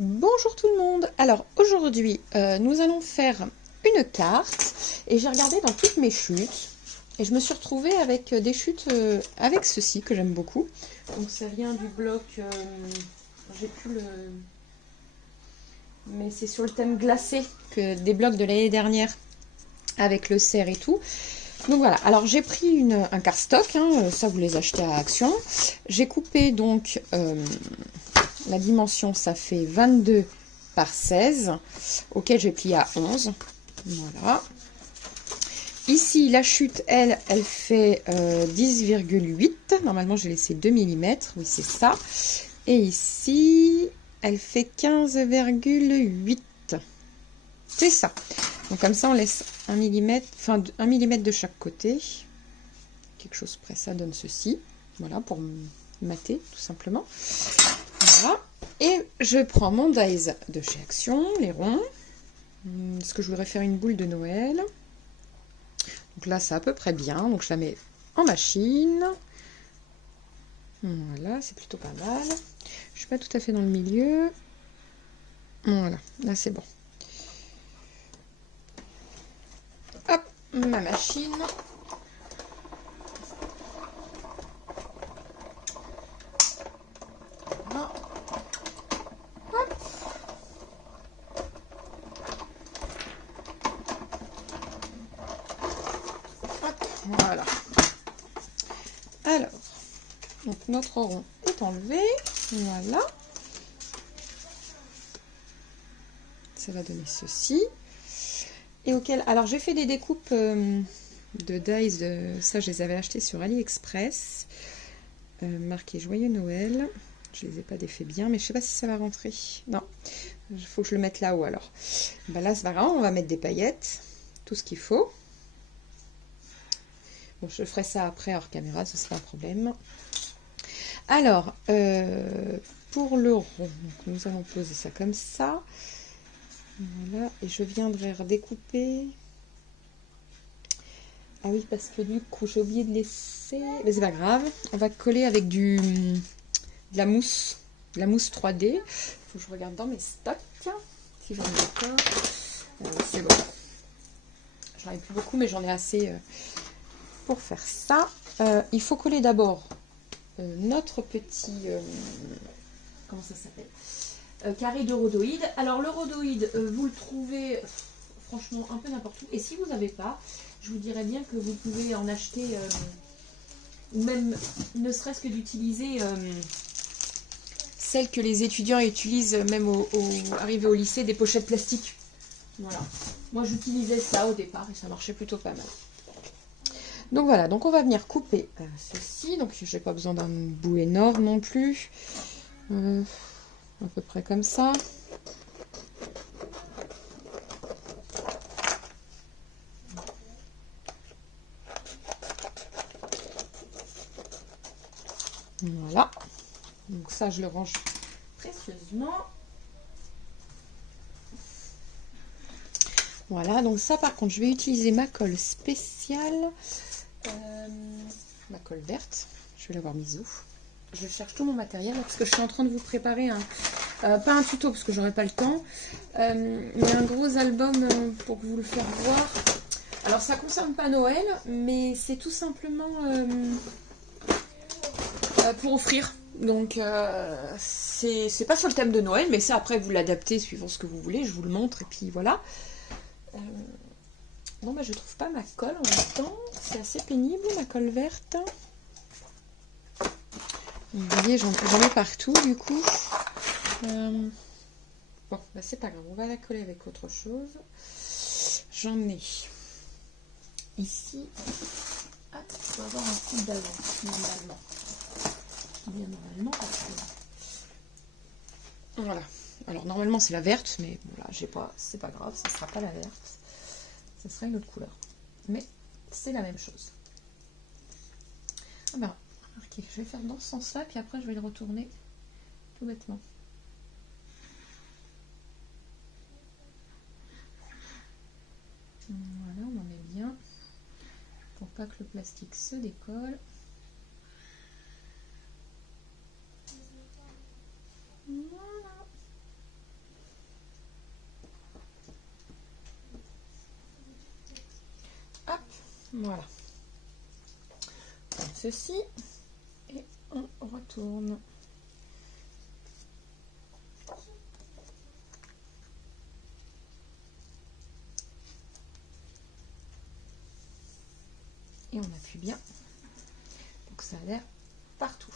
Bonjour tout le monde. Alors aujourd'hui nous allons faire une carte et j'ai regardé dans toutes mes chutes et je me suis retrouvée avec des chutes avec ceci que j'aime beaucoup. Donc c'est rien du bloc, j'ai plus le... mais c'est sur le thème glacé que des blocs de l'année dernière avec le cerf et tout. Donc voilà, alors j'ai pris un cardstock, hein, ça vous les achetez à Action. J'ai coupé donc la dimension, ça fait 22 par 16, auquel j'ai plié à 11. Voilà. Ici, la chute, elle fait 10,8. Normalement, j'ai laissé 2 mm. Oui, c'est ça. Et ici, elle fait 15,8. C'est ça. Donc comme ça, on laisse 1 mm, enfin 1 mm de chaque côté. Quelque chose près, ça donne ceci. Voilà, pour mater, tout simplement. Voilà. Et je prends mon dies de chez Action, les ronds. Parce que je voudrais faire une boule de Noël. Donc là, c'est à peu près bien. Donc je la mets en machine. Voilà, c'est plutôt pas mal. Je suis pas tout à fait dans le milieu. Voilà, là c'est bon. Hop, ma machine. Voilà. Hop. Hop, voilà. Alors, donc notre rond est enlevé. Voilà. Ça va donner ceci. Et auquel, alors j'ai fait des découpes de dies, ça je les avais achetés sur AliExpress, marqué Joyeux Noël. Je les ai pas défaits bien, mais je sais pas si ça va rentrer. Non, il faut que je le mette là-haut alors. Ben là c'est pas grave, on va mettre des paillettes, tout ce qu'il faut. Bon, je ferai ça après hors caméra, ce sera un problème. Alors, pour le rond, donc nous allons poser ça comme ça. Voilà, et je viendrai redécouper. Ah oui, parce que du coup, j'ai oublié de laisser... Mais c'est pas grave, on va coller avec de la mousse 3D. Il faut que je regarde dans mes stocks, si j'en ai encore. C'est bon. J'en ai plus beaucoup, mais j'en ai assez pour faire ça. Il faut coller d'abord notre petit... comment ça s'appelle, carré de rhodoïde. Alors le rhodoïde, vous le trouvez franchement un peu n'importe où. Et si vous n'avez pas, je vous dirais bien que vous pouvez en acheter, ou même ne serait-ce que d'utiliser celles que les étudiants utilisent même arrivé au lycée, des pochettes plastiques. Voilà. Moi j'utilisais ça au départ et ça marchait plutôt pas mal. Donc voilà, donc on va venir couper ceci. Donc j'ai pas besoin d'un bout énorme non plus. À peu près comme ça. Voilà. Donc ça, je le range précieusement. Voilà, donc ça par contre, je vais utiliser ma colle spéciale. Ma colle verte. Je vais l'avoir mise où? Je cherche tout mon matériel parce que je suis en train de vous préparer pas un tuto parce que j'aurai pas le temps, mais un gros album pour vous le faire voir. Alors ça concerne pas Noël, mais c'est tout simplement pour offrir. Donc c'est pas sur le thème de Noël, mais ça après vous l'adaptez suivant ce que vous voulez. Je vous le montre et puis voilà. Bon bah je trouve pas ma colle en même temps. C'est assez pénible ma colle verte. Vous voyez, j'en ai partout du coup. Bon, bah c'est pas grave, on va la coller avec autre chose. J'en ai ici. Ah, il faut avoir un coup d'avance, normalement. Bien normalement, parce que... Voilà. Alors normalement c'est la verte, mais bon, là j'ai pas, c'est pas grave, ça sera pas la verte. Ça sera une autre couleur. Mais c'est la même chose. Ah ben, remarquez, je vais faire dans ce sens-là, puis après je vais le retourner tout bêtement. Voilà, on en est bien. Pour pas que le plastique se décolle. Voilà. Voilà. Comme ceci. Et on retourne. Et on appuie bien pour que ça adhère partout.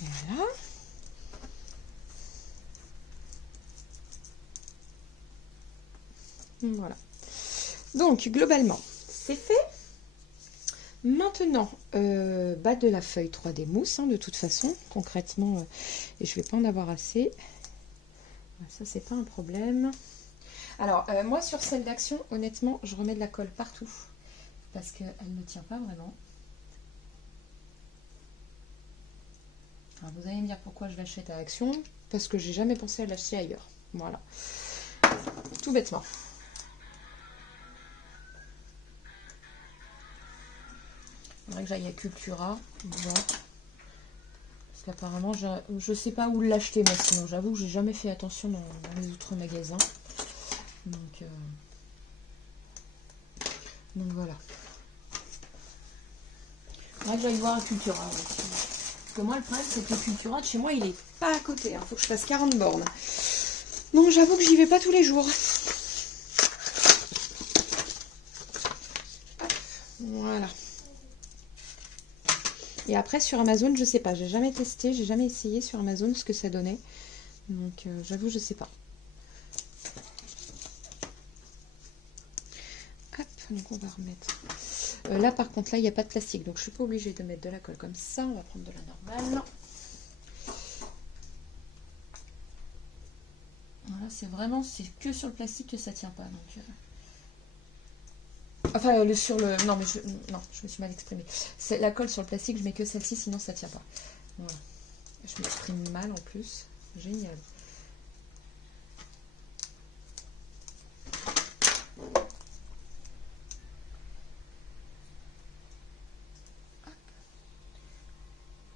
Voilà. Voilà. Donc, globalement, c'est fait. Maintenant, bas de la feuille 3D mousse, hein, de toute façon, concrètement, et je vais pas en avoir assez. Ça, c'est pas un problème. Alors, moi, sur celle d'Action, honnêtement, je remets de la colle partout. Parce qu'elle ne tient pas vraiment. Alors, vous allez me dire pourquoi je l'achète à Action. Parce que j'ai jamais pensé à l'acheter ailleurs. Voilà. Tout bêtement. Il faudrait que j'aille à Cultura. Voilà. Parce qu'apparemment, je sais pas où l'acheter, moi, sinon. J'avoue que j'ai jamais fait attention dans les autres magasins. Donc voilà. Il faudrait que j'aille voir à Cultura. Aussi. Parce que moi, le problème, c'est que le Cultura de chez moi, il est pas à côté. Il faut que je fasse 40 bornes. Donc j'avoue que j'y vais pas tous les jours. Voilà. Et après sur Amazon, je sais pas, j'ai jamais testé, j'ai jamais essayé sur Amazon ce que ça donnait. Donc j'avoue, je sais pas. Hop, donc on va remettre. Là par contre, là il n'y a pas de plastique, donc je suis pas obligée de mettre de la colle comme ça. On va prendre de la normale. Voilà, c'est que sur le plastique que ça tient pas. Donc enfin, sur le... Non, mais je me suis mal exprimée. C'est la colle sur le plastique, je mets que celle-ci, sinon ça tient pas. Voilà. Je m'exprime mal en plus. Génial.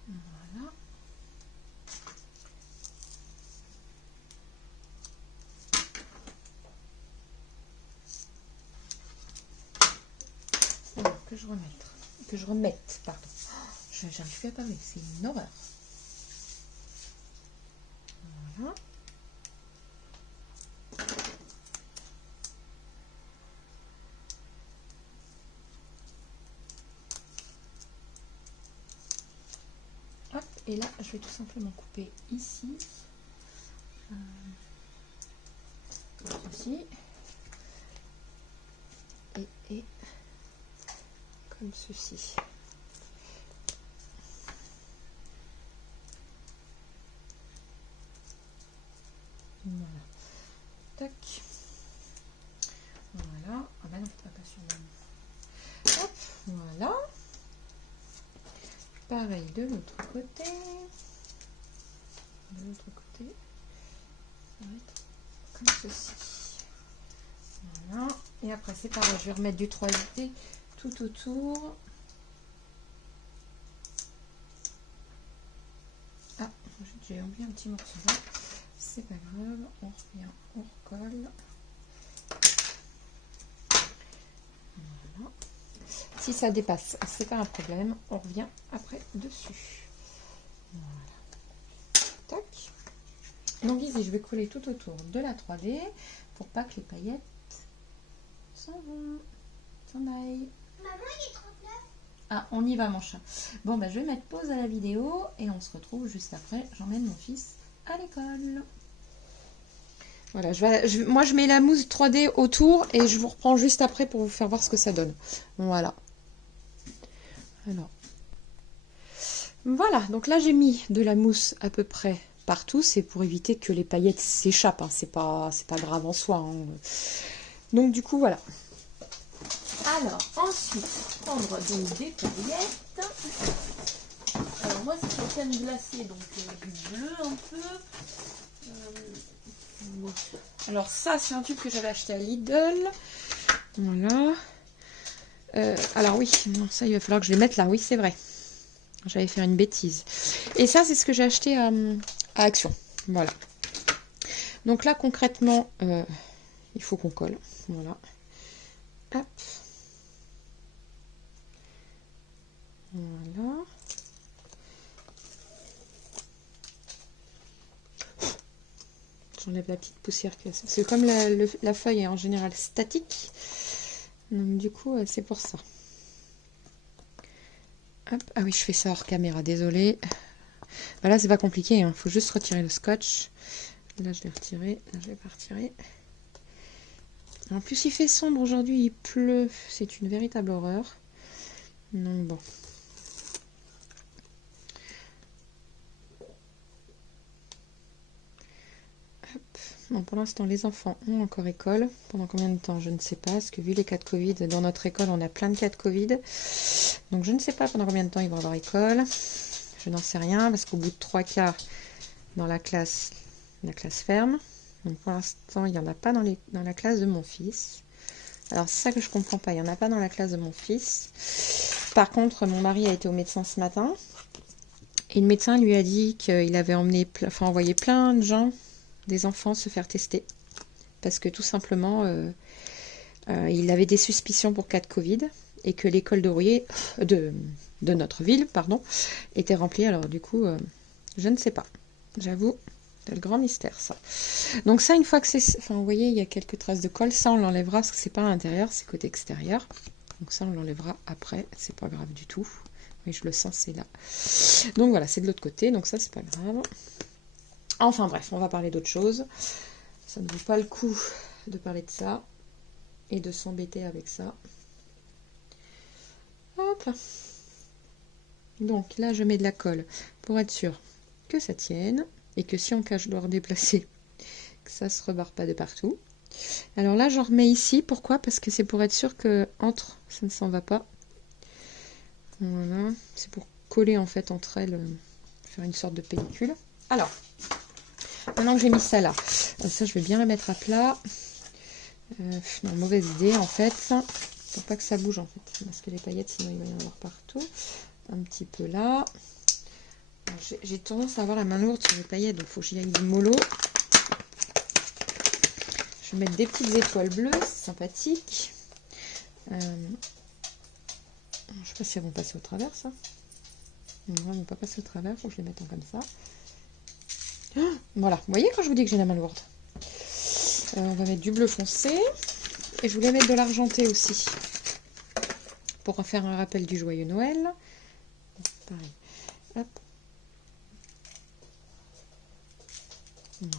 Voilà. Alors, que je remette, pardon. J'arrive plus à parler, c'est une horreur. Voilà. Hop, et là, je vais tout simplement couper ici. Comme ceci. Et comme ceci. Voilà. Tac. Voilà. Ah ben non, pas sur le... Hop, voilà. Pareil de l'autre côté. De l'autre côté. Ça va être comme ceci. Voilà. Et après, c'est pareil. Je vais remettre du 3D tout autour. Ah, j'ai oublié un petit morceau là. C'est pas grave. On revient, on recolle. Voilà. Si ça dépasse, c'est pas un problème. On revient après dessus. Voilà. Tac. Donc ici, je vais coller tout autour de la 3D pour pas que les paillettes s'en aillent. Maman, il est 39. Ah, on y va mon chat. Bon, bah, je vais mettre pause à la vidéo et on se retrouve juste après. J'emmène mon fils à l'école. Voilà, moi je mets la mousse 3D autour et je vous reprends juste après pour vous faire voir ce que ça donne. Voilà. Alors. Voilà, donc là j'ai mis de la mousse à peu près partout. C'est pour éviter que les paillettes s'échappent. Hein. C'est pas grave en soi. Hein. Donc du coup, voilà. Alors, ensuite, prendre donc des paillettes. Alors moi c'est sur crème glacée, donc du bleu un peu. Alors ça c'est un tube que j'avais acheté à Lidl. Voilà. Alors oui, non, ça il va falloir que je les mette là, oui c'est vrai. J'allais faire une bêtise. Et ça c'est ce que j'ai acheté à Action. Voilà. Donc là concrètement, il faut qu'on colle. Voilà. Hop. Voilà. J'enlève la petite poussière. C'est comme la feuille est en général statique. Donc du coup, c'est pour ça. Hop. Ah oui, je fais ça hors caméra, désolée. Bah là, c'est pas compliqué, hein. Faut juste retirer le scotch. Là, je l'ai retiré. Là, je vais pas retirer. En plus, il fait sombre aujourd'hui, il pleut. C'est une véritable horreur. Donc bon. Bon, pour l'instant, les enfants ont encore école. Pendant combien de temps, je ne sais pas. Parce que vu les cas de Covid, dans notre école, on a plein de cas de Covid. Donc, je ne sais pas pendant combien de temps ils vont avoir école. Je n'en sais rien. Parce qu'au bout de 3 quarts dans la classe ferme. Donc, pour l'instant, il n'y en a pas dans la classe de mon fils. Alors, c'est ça que je comprends pas. Il n'y en a pas dans la classe de mon fils. Par contre, mon mari a été au médecin ce matin. Et le médecin lui a dit qu'il avait envoyé plein de gens, des enfants, se faire tester. Parce que tout simplement, il avait des suspicions pour cas de Covid. Et que l'école de notre ville, pardon, était remplie. Alors du coup, je ne sais pas. J'avoue, c'est le grand mystère, ça. Donc ça, une fois que c'est... Enfin, vous voyez, il y a quelques traces de colle. Ça, on l'enlèvera parce que c'est pas à l'intérieur, c'est côté extérieur. Donc ça, on l'enlèvera après. C'est pas grave du tout. Oui, je le sens, c'est là. Donc voilà, c'est de l'autre côté. Donc ça, c'est pas grave. Enfin bref, on va parler d'autre chose. Ça ne vaut pas le coup de parler de ça. Et de s'embêter avec ça. Hop là. Donc là, je mets de la colle pour être sûr que ça tienne. Et que si on cache, je dois redéplacer, que ça se rebarre pas de partout. Alors là, j'en remets ici. Pourquoi? Parce que c'est pour être sûr que entre, ça ne s'en va pas. Voilà. C'est pour coller en fait entre elles, faire une sorte de pellicule. Alors, maintenant que j'ai mis ça là, ça je vais bien la mettre à plat. Non, mauvaise idée en fait. Faut pas que ça bouge en fait. Parce que les paillettes, sinon il va y en avoir partout. Un petit peu là. J'ai tendance à avoir la main lourde sur les paillettes, donc il faut que j'y aille du mollo. Je vais mettre des petites étoiles bleues, c'est sympathique. Je ne sais pas si elles vont passer au travers, ça. Non, elles ne vont pas passer au travers, il faut que je les mette en comme ça. Voilà, vous voyez quand je vous dis que j'ai la main lourde. On va mettre du bleu foncé. Et je voulais mettre de l'argenté aussi. Pour faire un rappel du joyeux Noël. Pareil. Hop.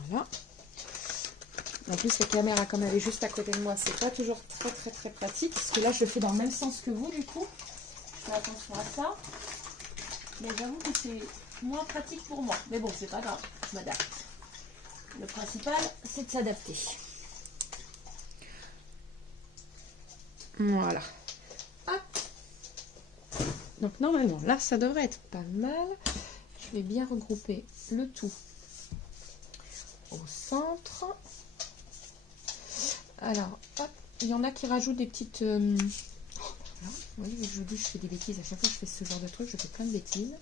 Voilà. En plus, la caméra, comme elle est juste à côté de moi, c'est pas toujours très pratique. Parce que là, je le fais dans le même sens que vous, du coup. Je fais attention à ça. Mais j'avoue que c'est moins pratique pour moi. Mais bon, c'est pas grave, je m'adapte. Le principal, c'est de s'adapter. Voilà. Hop. Donc normalement, là, ça devrait être pas mal. Je vais bien regrouper le tout au centre. Alors, hop, il y en a qui rajoutent des petites... Oui, je vous dis, je fais des bêtises. À chaque fois que je fais ce genre de truc, je fais plein de bêtises.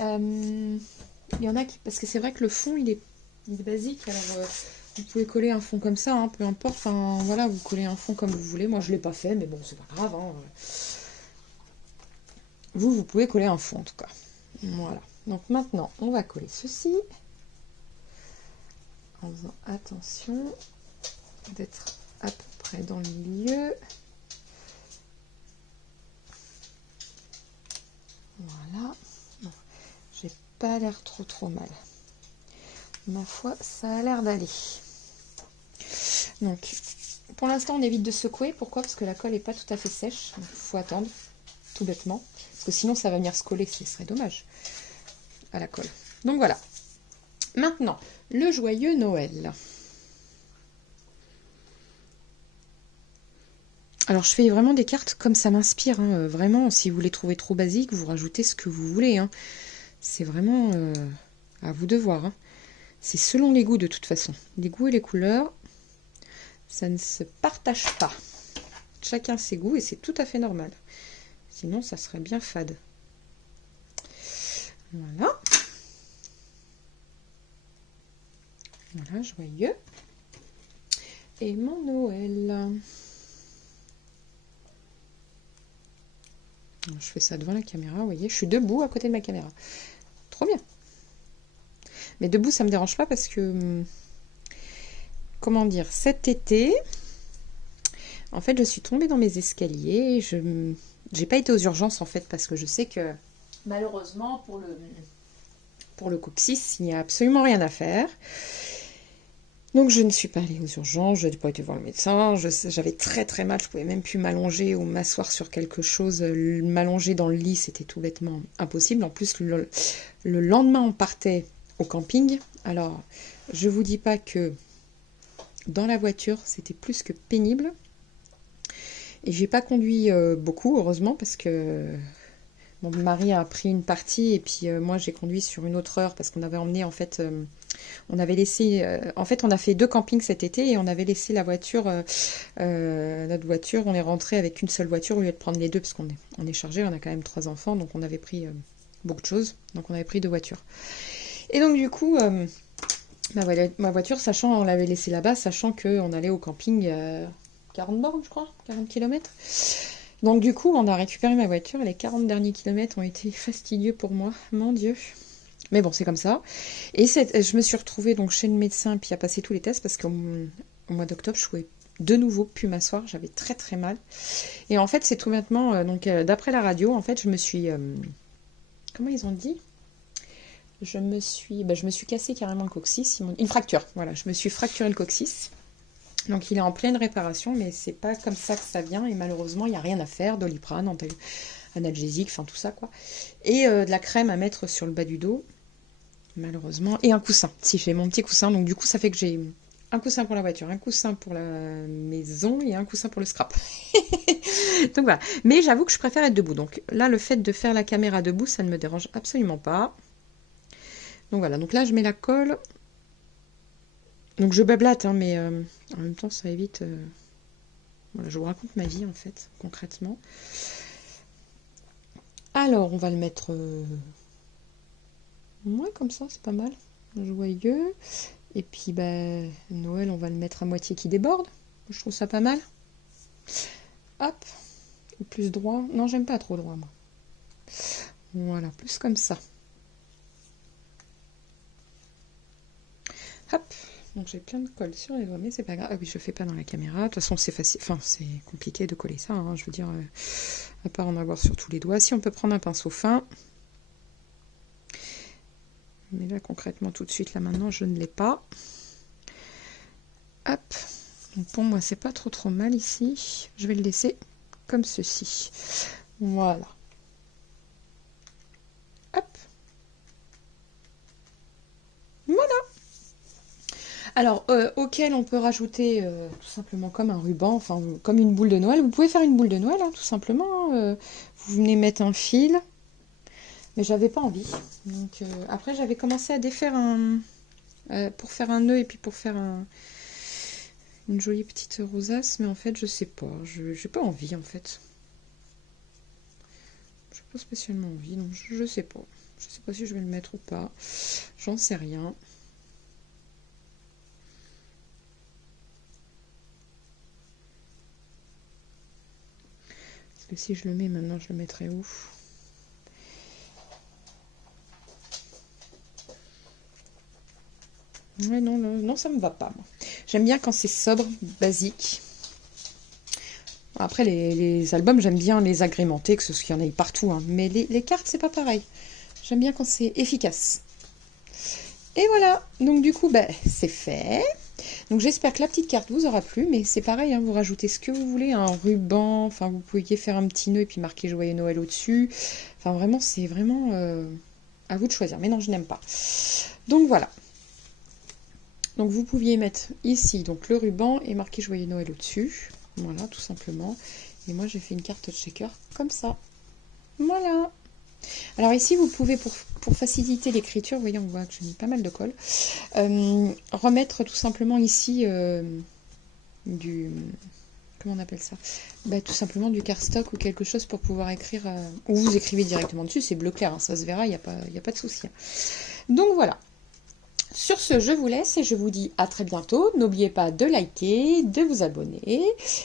Il y en a qui... Parce que c'est vrai que le fond, il est basique. Alors, vous pouvez coller un fond comme ça, hein, peu importe. Enfin, voilà, vous collez un fond comme vous voulez. Moi, je ne l'ai pas fait, mais bon, c'est pas grave. Hein. Vous pouvez coller un fond, en tout cas. Voilà. Donc, maintenant, on va coller ceci. En faisant attention d'être à peu près dans le milieu. Voilà. Bon, j'ai pas l'air trop mal. Ma foi, ça a l'air d'aller. Donc, pour l'instant, on évite de secouer. Pourquoi? Parce que la colle n'est pas tout à fait sèche. Il faut attendre, tout bêtement. Parce que sinon, ça va venir se coller. Ce serait dommage à la colle. Donc, voilà. Maintenant, le joyeux Noël. Alors, je fais vraiment des cartes comme ça m'inspire. Hein. Vraiment, si vous les trouvez trop basiques, vous rajoutez ce que vous voulez. Hein. C'est vraiment à vous de voir. Hein. C'est selon les goûts de toute façon. Les goûts et les couleurs, ça ne se partage pas. Chacun ses goûts et c'est tout à fait normal. Sinon, ça serait bien fade. Voilà. Voilà, joyeux. et mon Noël. Je fais ça devant la caméra, vous voyez, je suis debout à côté de ma caméra. Trop bien. Mais debout, ça me dérange pas parce que, comment dire, cet été, en fait, je suis tombée dans mes escaliers. Je n'ai pas été aux urgences, en fait, parce que je sais que, malheureusement, pour le coccyx, il n'y a absolument rien à faire. Donc je ne suis pas allée aux urgences, je n'ai pas été voir le médecin, j'avais très très mal, je pouvais même plus m'allonger ou m'asseoir sur quelque chose, m'allonger dans le lit, c'était tout bêtement impossible. En plus, le lendemain, on partait au camping. Alors, je vous dis pas que dans la voiture, c'était plus que pénible. Et j'ai pas conduit beaucoup, heureusement, parce que mon mari a pris une partie et puis moi j'ai conduit sur une autre heure parce qu'on avait emmené en fait... on avait laissé, en fait, on a fait 2 campings cet été et on avait laissé la voiture, notre voiture, on est rentré avec une seule voiture au lieu de prendre les 2 parce qu'on est chargé, on a quand même 3 enfants, donc on avait pris beaucoup de choses, donc on avait pris 2 voitures. Et donc du coup, ma voiture, sachant, on l'avait laissée là-bas, sachant qu'on allait au camping 40 bornes, je crois, 40 km. Donc du coup, on a récupéré ma voiture et les 40 derniers kilomètres ont été fastidieux pour moi, mon Dieu. Mais bon, c'est comme ça. Et je me suis retrouvée donc chez le médecin puis à passer tous les tests parce qu'au mois d'octobre, je pouvais de nouveau plus m'asseoir. J'avais très très mal. Et en fait, c'est tout bêtement, d'après la radio, en fait, je me suis... comment ils ont dit? Je me suis cassé carrément le coccyx. Une fracture, voilà. Je me suis fracturé le coccyx. Donc il est en pleine réparation, mais c'est pas comme ça que ça vient. Et malheureusement, il n'y a rien à faire. Doliprane, analgésique, enfin tout ça quoi. Et de la crème à mettre sur le bas du dos. Malheureusement. Et un coussin. Si j'ai mon petit coussin. Donc du coup, ça fait que j'ai un coussin pour la voiture, un coussin pour la maison et un coussin pour le scrap. Donc voilà. Mais j'avoue que je préfère être debout. Donc là, le fait de faire la caméra debout, ça ne me dérange absolument pas. Donc voilà. Donc là, je mets la colle. Donc je bablate, hein, mais en même temps, ça évite... Voilà, je vous raconte ma vie, en fait, concrètement. Alors, on va le mettre... Ouais, comme ça, c'est pas mal. Joyeux. Et puis, Noël, on va le mettre à moitié qui déborde. Je trouve ça pas mal. Hop. Ou plus droit. Non, j'aime pas trop droit, moi. Voilà, plus comme ça. Hop. Donc, j'ai plein de colle sur les doigts, mais c'est pas grave. Ah oui, je fais pas dans la caméra. De toute façon, c'est facile. Enfin, c'est compliqué de coller ça, hein. Je veux dire, à part en avoir sur tous les doigts. Si on peut prendre un pinceau fin... Mais là, concrètement, tout de suite, là, maintenant, je ne l'ai pas. Hop. Donc, pour moi, c'est pas trop mal ici. Je vais le laisser comme ceci. Voilà. Hop. Voilà. Alors, auquel on peut rajouter tout simplement comme un ruban, enfin, comme une boule de Noël. Vous pouvez faire une boule de Noël, hein, tout simplement. Vous venez mettre un fil. Mais j'avais pas envie. Donc après j'avais commencé à défaire pour faire un nœud et puis pour faire une jolie petite rosace, mais en fait je sais pas, j'ai pas envie en fait. J'ai pas spécialement envie, donc je sais pas. Je sais pas si je vais le mettre ou pas. J'en sais rien. Parce que si je le mets maintenant, je le mettrai où? Ouais, non, ça me va pas, moi. J'aime bien quand c'est sobre, basique. Après, les albums, j'aime bien les agrémenter, que ce soit qu'il y en ait partout, hein. Mais les cartes, c'est pas pareil. J'aime bien quand c'est efficace. Et voilà, donc du coup, c'est fait. Donc j'espère que la petite carte vous aura plu, mais c'est pareil, hein, vous rajoutez ce que vous voulez, un ruban, enfin vous pouviez faire un petit nœud et puis marquer Joyeux Noël au-dessus. Enfin vraiment, c'est vraiment à vous de choisir. Mais non, je n'aime pas. Donc voilà. Donc vous pouviez mettre ici donc le ruban et marquer Joyeux Noël au-dessus. Voilà, tout simplement. Et moi j'ai fait une carte shaker comme ça. Voilà. Alors ici vous pouvez, pour faciliter l'écriture, vous voyez on voit que j'ai mis pas mal de colle, remettre tout simplement ici du... Comment on appelle ça? Tout simplement du cardstock ou quelque chose pour pouvoir écrire, ou vous écrivez directement dessus, c'est bleu clair, hein, ça se verra, il n'y a pas de souci. Donc voilà. Sur ce, je vous laisse et je vous dis à très bientôt. N'oubliez pas de liker, de vous abonner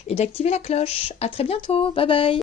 et d'activer la cloche. À très bientôt. Bye bye.